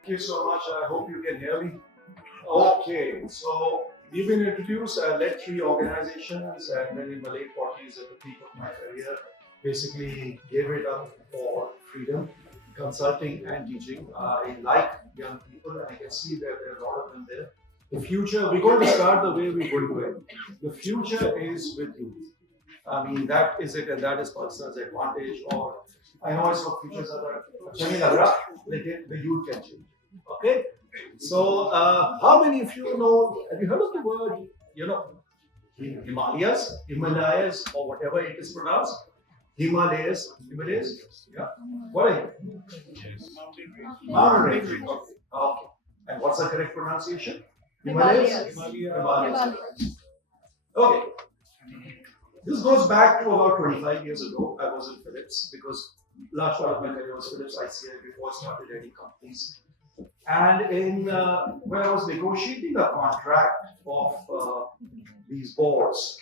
Thank you so much. I hope you can hear me. Okay, so we've been introduced. I led three organizations, and then in my late 40s, at the peak of my career, basically gave it up for freedom, consulting and teaching. I like young people, and I can see that there are a lot of them there. The future, we're going to start the way we're going to end. The future is with you. I mean, that is it, and that is person's advantage. Or I know it's not futures are like the youth can change. Okay, so how many of you know? Have you heard of the word? Himalayas, or whatever it is pronounced. Himalayas. Yeah. What are you? Mountain range. Okay. And what's the correct pronunciation? Himalayas. Okay. This goes back to about 25 years ago. I was in Philips because large part of my career was Philips ICI before I started any companies. And when I was negotiating a contract of these boards,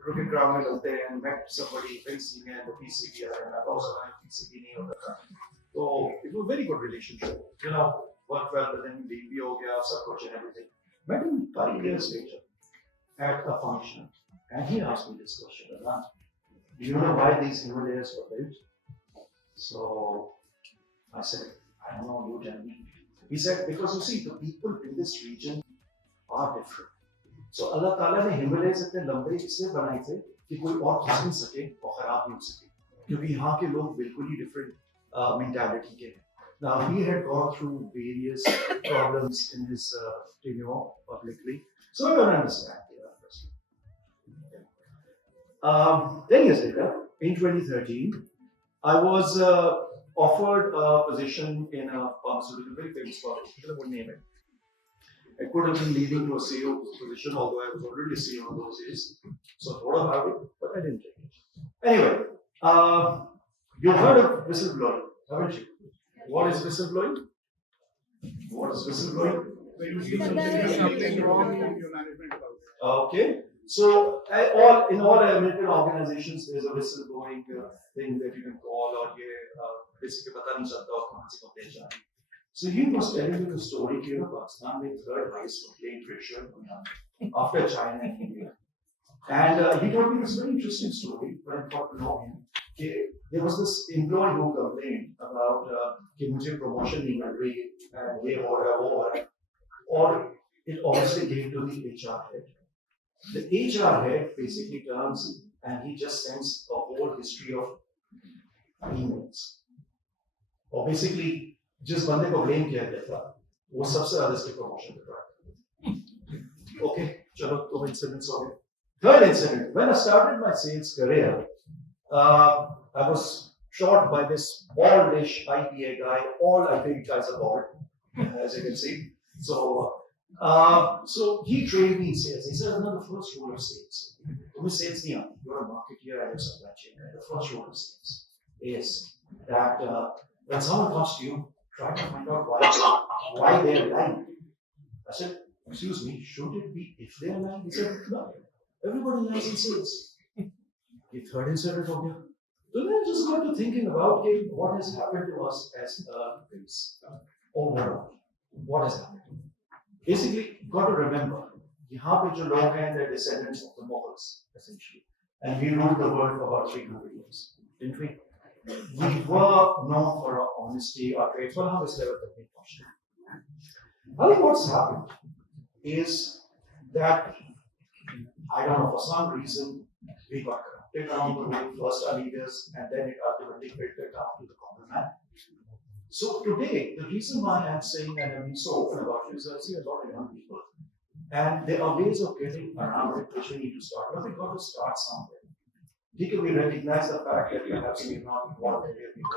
cricket ground में मिलते हैं, met somebody very senior in the PCB and I also had PCB नहीं होता था. So it was a very good relationship. Worked well with him, DP हो गया, सब कुछ and everything. Met him 5 years later at a function. And he asked me this question, Adnan, do you know why these Himalayas were built? So I said, I don't know, you tell me. He said, because you see, the people in this region are different. So Allah Ta'ala ने Himalayas इतने लंबे इसलिए बनाए थे कि कोई और खा नहीं सके और खराब नहीं हो सके. क्योंकि यहाँ के लोग बिल्कुल ही different mentality के हैं. Now he had gone through various problems in his tenure publicly, so I don't understand. 10 years later, in 2013, I was offered a position in a pharmaceutical, very famous pharmaceutical, I won't name it. It could have been leading to a CEO position, although I was already a CEO in those days. So I thought about it, but I didn't take it. Anyway, you've heard of whistleblowing, haven't you? What is whistleblowing? What is whistleblowing? When you see something wrong in your management about it. Okay. So in all American organizations, there's a whistleblowing thing that you can call, or basically पता नहीं चलता और कहाँ से complaint जा रही. So he was telling me the story कि Pakistan में third highest complaint ratio after China and India. And he told me this very interesting story, but I got to know him. There was this employee who complained about कि मुझे promotion नहीं मिल रही and ये हो रहा वो हो रहा, or it obviously came to the HR head. The HR head basically turns and he just sends a whole history of emails. और basically जिस बंदे को blame किया गया था, वो सबसे ज्यादा इसके promotion पे था. Okay, चलो दो incidents हो गए. Third incident, when I started my sales career, I was shot by this baldish IPA guy. All IPA guys are bald, as you can see. So he trained me in sales. He said, "No, the first rule of sales. तुम्हें sales नहीं आती. You're a marketer and a supply chain guy. The first rule of sales is that when someone comes to you, try to find out why they're lying." I said, "Excuse me, should it be if they're lying?" He said, "No. Everybody lies in sales." The third incident हो गया. So then I just got to thinking about what has happened to us as a race overall. What has happened? Basically, got to remember, यहाँ पे जो लोग हैं, they're descendants of the Mughals, essentially. And we ruled the world for about 300 years, didn't we? We were known for our honesty, our trades. Well, how is level the big question? I think what's happened is that, I don't know, for some reason, we got corrupted around the way, first our leaders, and then it ultimately filtered down to the common man. So today, the reason why I'm saying that I'm being so open about it is I see a lot of young people. And there are ways of getting around it which we need to start. But we've got to start somewhere. We recognize the fact that perhaps we're not what we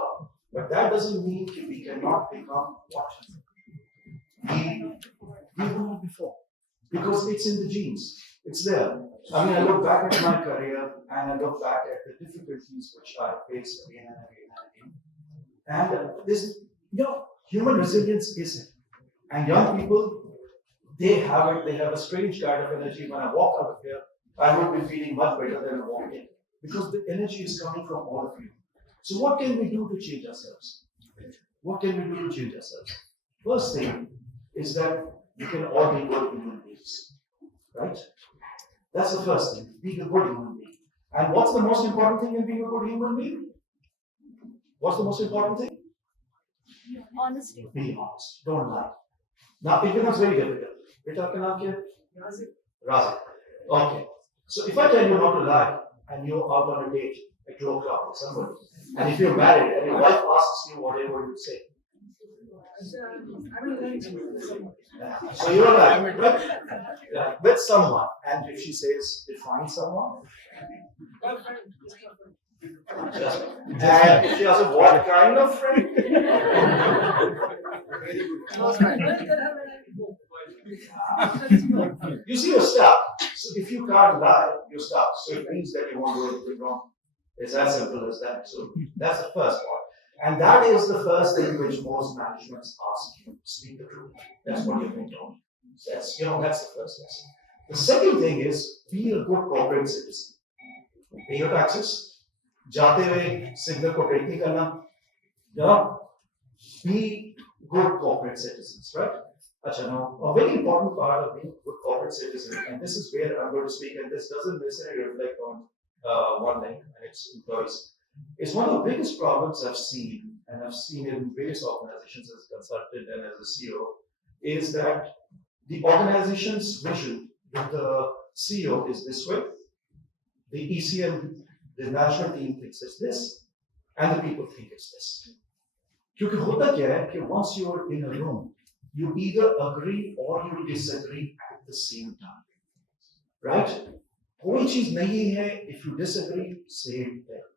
are. But that doesn't mean we cannot become what we were before. Because it's in the genes. It's there. I mean, I look back at my career and I look back at the difficulties which I faced again and again and again. And this, human resilience is it. And young people, they have it. They have a strange kind of energy. When I walk out of here, I would be feeling much better than I walked in. Because the energy is coming from all of you. So what can we do to change ourselves? What can we do to change ourselves? First thing is that we can all be good human beings, right? That's the first thing. Be a good human being. And what's the most important thing in being a good human being? What's the most important thing? Honesty. Be honest. Don't lie. Now it becomes very difficult. Beta, aapka naam kya hai? Razik. Okay. So if I tell you not to lie and you're out on a date at 2 o'clock with somebody, and if you're married and your wife asks you whatever you say, so you're like with someone, and if she says define someone, and if she asks what kind of friend, you see, you're stuck. So if you can't lie, you're stuck. So it means that you won't do anything wrong. It's as simple as that. So that's the first part. And that is the first thing which most managements ask you: speak the truth. That's what you're being told. That's the first lesson. The second thing is be a good corporate citizen. Pay your taxes. जाते हुए signal को break नहीं करना. Be good corporate citizens, right? Now, a very important part of being a good corporate citizen, and this is where I'm going to speak, and this doesn't necessarily reflect on one thing and its employees. It's one of the biggest problems I've seen, and I've seen in various organizations as a consultant and as a CEO, is that the organization's vision with the CEO is this way, the ECM, the national team thinks it's this, and the people think it's this. Because होता क्या है कि once you're in a room, you either agree or you disagree at the same time, right? कोई चीज नहीं है, if you disagree, say it there.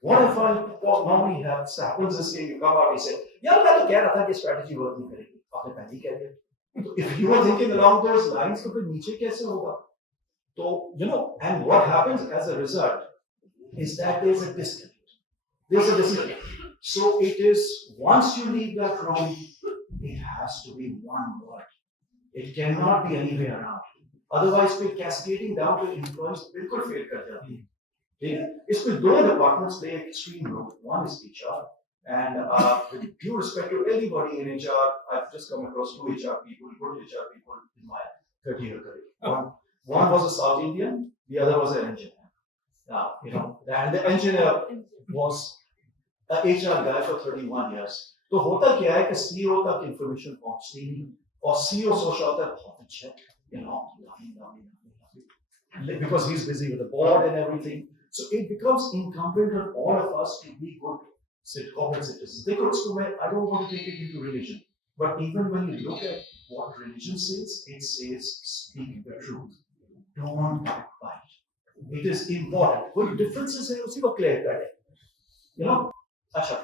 What if what normally happens is you come out and say, यार मैं तो कह रहा था कि strategy work नहीं करेगी, आपने पहले ही कह दिया. So if you are thinking along those lines, तो फिर नीचे कैसे होगा? So and what happens as a result is that there's a disconnect. There's a disconnect. So it is once you leave that room, it has to be one word. It cannot be any way around. Otherwise, we're cascading down to employees. बिल्कुल fail कर जाती है. ठीक है? इसमें दो departments play an extreme role. One is HR, and with due respect to anybody in HR, I've just come across two HR people, good HR people in my 30-year career. One was a South Indian, the other was an engineer. Now, and the engineer was an HR guy for 31 years. तो होता क्या है कि CEO तक information पहुंचती नहीं, और CEO सोच होता है बहुत अच्छा, because he's busy with the board and everything. So it becomes incumbent on all of us to be good corporate citizens. I don't want to take it into religion, but even when you look at what religion says, it says speak the truth. Don't backbite. It is important. What differences है उसी को clear करें.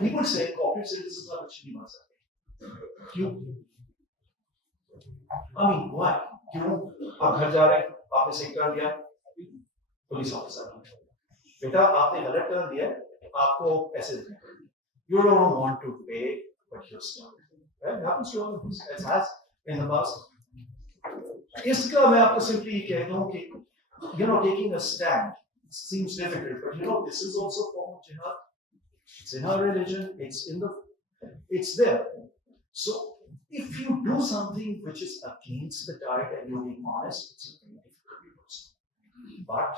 People say corporate citizens are actually not क्यों? I mean, why? क्यों? आप घर जा रहे हैं, आपने सही टर्न दिया, पुलिस ऑफिसर बेटा आपने गलत टर्न दिया, आपको पैसे देने पड़ेंगे. You don't want to pay, but you're stuck. Right? Happens to all of us. It has in the past. इसका मैं आपको simply ये कहता हूँ कि taking a stand seems difficult, but this is also form of jihad. It's in our religion. It's there. So if you do something which is against the tide and you're being honest, it's a very difficult process. But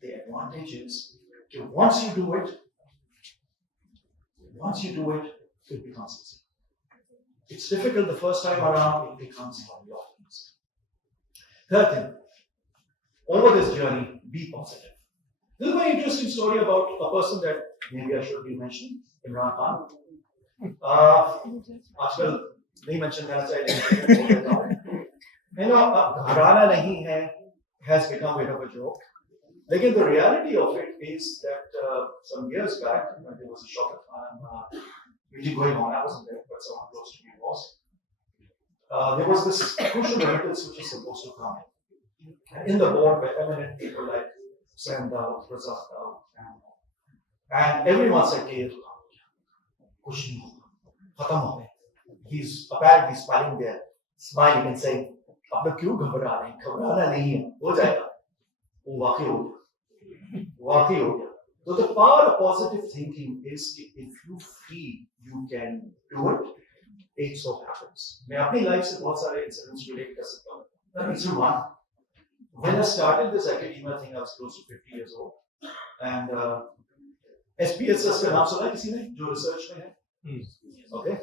the advantage is that once you do it, it becomes easy. It's difficult the first time around, it becomes a lot easier. Third thing, over this journey, be positive. This is a very interesting story about a person that maybe I should be mentioning, Imran Khan. आजकल नहीं mention करना चाहिए, घबराना नहीं है has become a bit of a joke. Lekin the reality of it is that some years back, when there was a Shaukat Khan meeting going on, I wasn't there, but someone close to me was. There was this crucial remittance which is supposed to come in. And in the board were eminent people like Sam Dao, Razak Dao, and everyone said, kuch nahi hoga, khatam ho gaya. He's apparently smiling there, smiling and saying, आप लोग क्यों घबरा रहे हैं? घबराना नहीं है, हो जाएगा. वो वाकई हो गया. तो So the power of positive thinking is if you feel you can do it, it so happens. मैं अपनी life से बहुत सारे incidents relate कर सकता हूँ. Now, it's one. When I started this academia thing, I was close to 50 years old, and SPSS का नाम सुना है किसी ने जो research में है? Okay.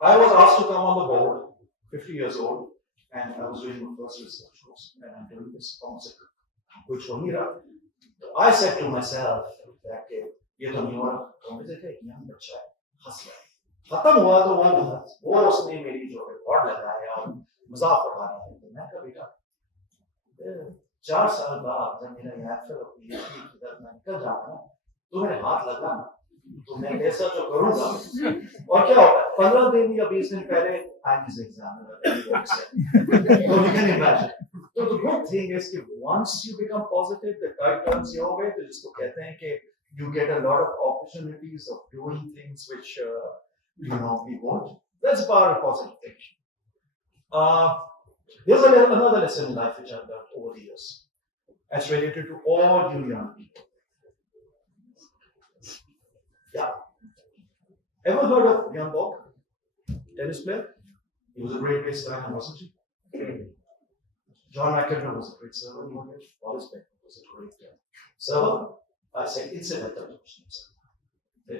I was asked to come on the board, 50 years old, and I was doing my first research course, and I'm doing this pharmaceutical, which for me, I said to myself that ये तो नहीं हो रहा, तो मुझे क्या young बच्चा है, हंस रहा है, खत्म हुआ तो वो उसने मेरी जो रिकॉर्ड लगाया और मजाक उड़ा रहा है, तो मैं कहा बेटा 4 साल बाद जब मेरा यात्रा PhD की तरफ मैं निकल जाऊंगा ना, तो मेरे हाथ लगा ना, तो मैं ऐसा जो करूंगा, और क्या होता है 15 दिन या 20 दिन पहले I was examiner, so you can imagine. So the good thing is that once you become positive, the tide turns your way. तो जिसको कहते हैं कि you get a lot of opportunities of doing things which we want. That's part of positive thinking. There's another lesson in life which I've learned over the years. It's related to all you young people. Yeah. Ever heard of Bjorn Borg? Tennis player? He was a great baseline, wasn't he? John McEnroe was a great server. Wallace Beck was a great server. I said, it's a better option. I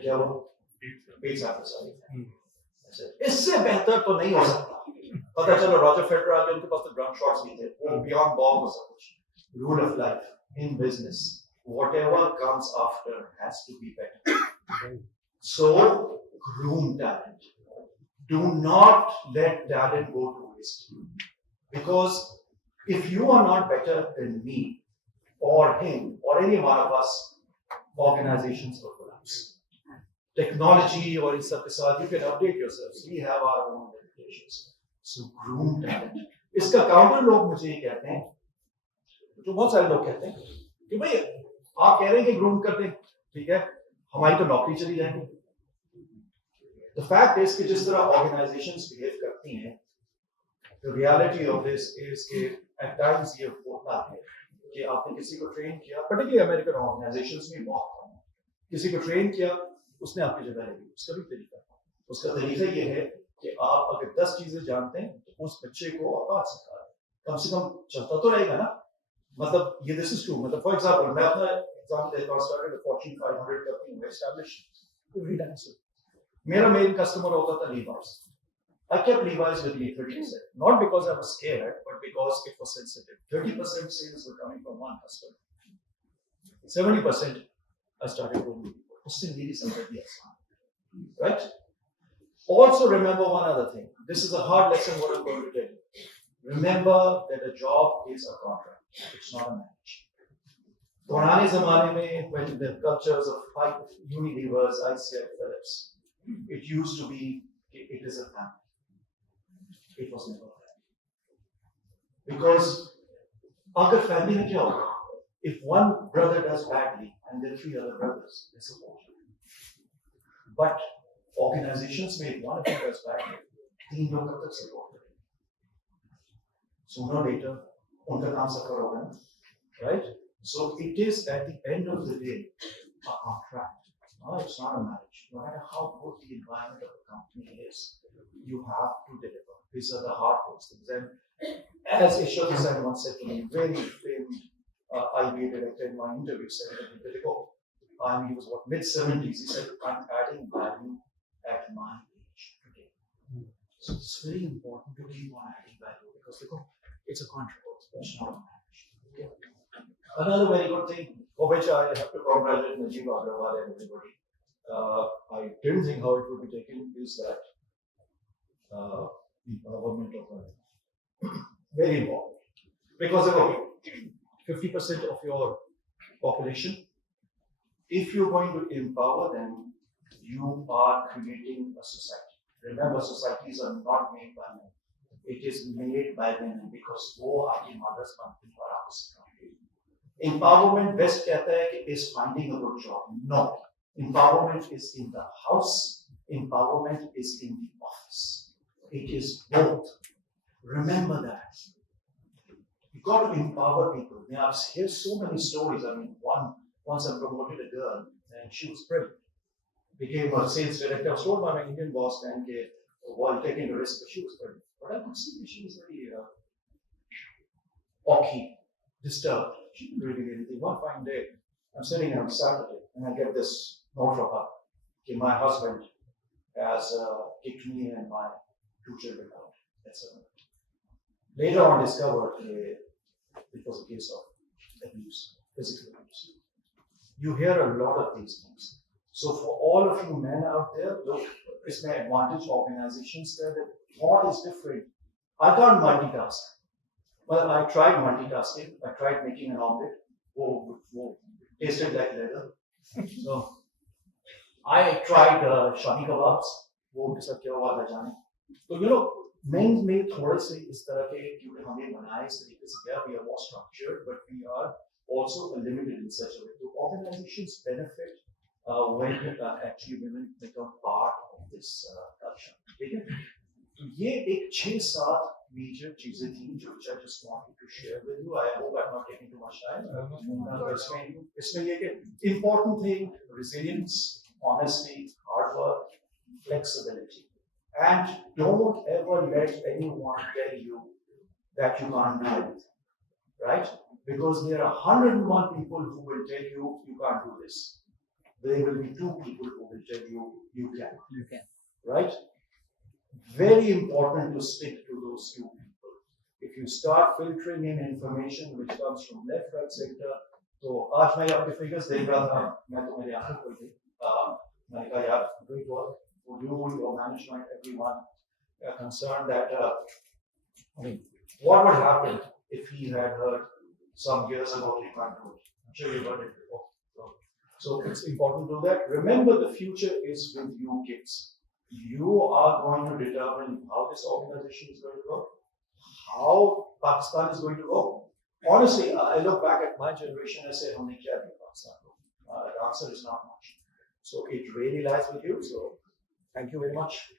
said, इससे बेहतर तो नहीं हो सकता. पता चलो Roger Federer आ गए, उनके पास तो ग्राउंड शॉट्स नहीं थे. वो बियॉन्ड बॉल हो सब कुछ. Rule of life in business, whatever comes after has to be better. So groom talent. Do not let talent go to waste. Because if you are not better than me, or him, or any one of us, organizations will collapse. Technology or in सब you can update yourselves. We have our own limitations. So groom talent. इसका counter लोग मुझे ये कहते हैं, तो बहुत सारे लोग कहते हैं कि भाई आप कह रहे हैं कि groom करते हैं, ठीक है, हमारी तो नौकरी चली जाएगी. The fact is कि जिस तरह organizations behave करती हैं, the reality of this is कि at times ये होता है कि आपने किसी को train किया, particularly American organizations में बहुत कम, किसी को train किया, उसने आपकी जगह ले ली. उसका भी तरीका है. उसका तरीका ये है कि आप अगर 10 चीजें जानते हैं तो उस बच्चे को आप आज सिखा रहे हैं. कम से कम चलता तो रहेगा ना. मतलब ये this is true. मतलब for example मैं अपना example देता हूँ. Started a Fortune 500 company में established every time. मेरा main customer होता था Levi's. I kept Levi's with me 30%. Not because I was scared, but because it was sensitive. 30% sales were coming from one customer. 70% I started doing. Right? Also remember one other thing. This is a hard lesson what I'm going to tell you. Remember that a job is a contract. It's not a marriage. पुराने ज़माने में when the cultures of Unilevers, ICI, Philips, it used to be, it is a family. It was never a family. Because अगर family में क्या होगा? If one brother does badly and there are 3 other brothers, they support him. But organizations में if one of them does badly, 3 लोग कब तक support करेंगे? Sooner or later, उनका काम सफर होगा ना, right? So it is at the end of the day a contract. No, it's not a marriage. No matter how good the environment of the company is, you have to deliver. These are the hard things. And as Ishwar Desai once said to me, very famed IBA director in my interview said that he was mid-70s. He said, I'm adding value at my age today. So it's very important to keep on adding value because it's a contract. It's not a marriage. Okay? Another very good thing for which I have to congratulate Najib Agrawal and everybody. I didn't think how it would be taken is that empowerment of women. Very important. Because 50% of your population, if you're going to empower them, you are creating a society. Remember, societies are not made by men. It is made by women because वो आपकी mothers बनती हैं और आपको सिखाती हैं. Empowerment best कहता है कि is finding a good job. No. Empowerment is in the house. Empowerment is in the office. It is both. Remember that. You got to empower people. Now, I've heard so many stories. I mean, once I promoted a girl, and she was brilliant. Became a sales director. I was told by my Indian boss, and while taking the risk, but she was brilliant. But I could see that she was very ocky, disturbed. She didn't really do anything. One fine day, I'm sitting on Saturday, and I get this note from her. Okay, my husband has kicked me and my 2 children out. Etc. Later on, discovered it was a case of abuse, physical abuse. You hear a lot of these things. So for all of you men out there, look, it's my advantage organizations where the thought is different. I can't multitask. Well, I tried multitasking. I tried making an omelette. Whoa, tasted like leather. So I tried shahi kebabs. वो भी सब क्या हुआ था जाने. तो you know, men में थोड़े से इस तरह के क्योंकि हमें बनाए इस तरीके से क्या, we are more structured, but we are also limited in such a way. So organizations benefit when actually women become part of this culture. ठीक है? तो ये एक 6-7 major चीजें थी जो which I just wanted to share with you. I hope I'm not taking too much time. इसमें ये कि important thing, resilience, honesty, hard work, flexibility, and don't ever let anyone tell you that you can't do it, right? Because there are 101 people who will tell you you can't do this. There will be 2 people who will tell you you can. You can. Right? Very important to stick to those 2 people. If you start filtering in information which comes from left, right, center, तो आज मैं आपके figures देख रहा था, मैं तो मेरे आंखें खोल दी, मैंने कहा यार great work, for you, your management, everyone are concerned that I mean, what would happen if he had heard some years ago he can't do it? I'm sure you heard it before. So it's important to do that. Remember, the future is with you kids. You are going to determine how this organization is going to go, how Pakistan is going to go. Honestly, I look back at my generation and I say, "Humne kya diya Pakistan ko?" The answer is not much. So it really lies with you. So thank you very much.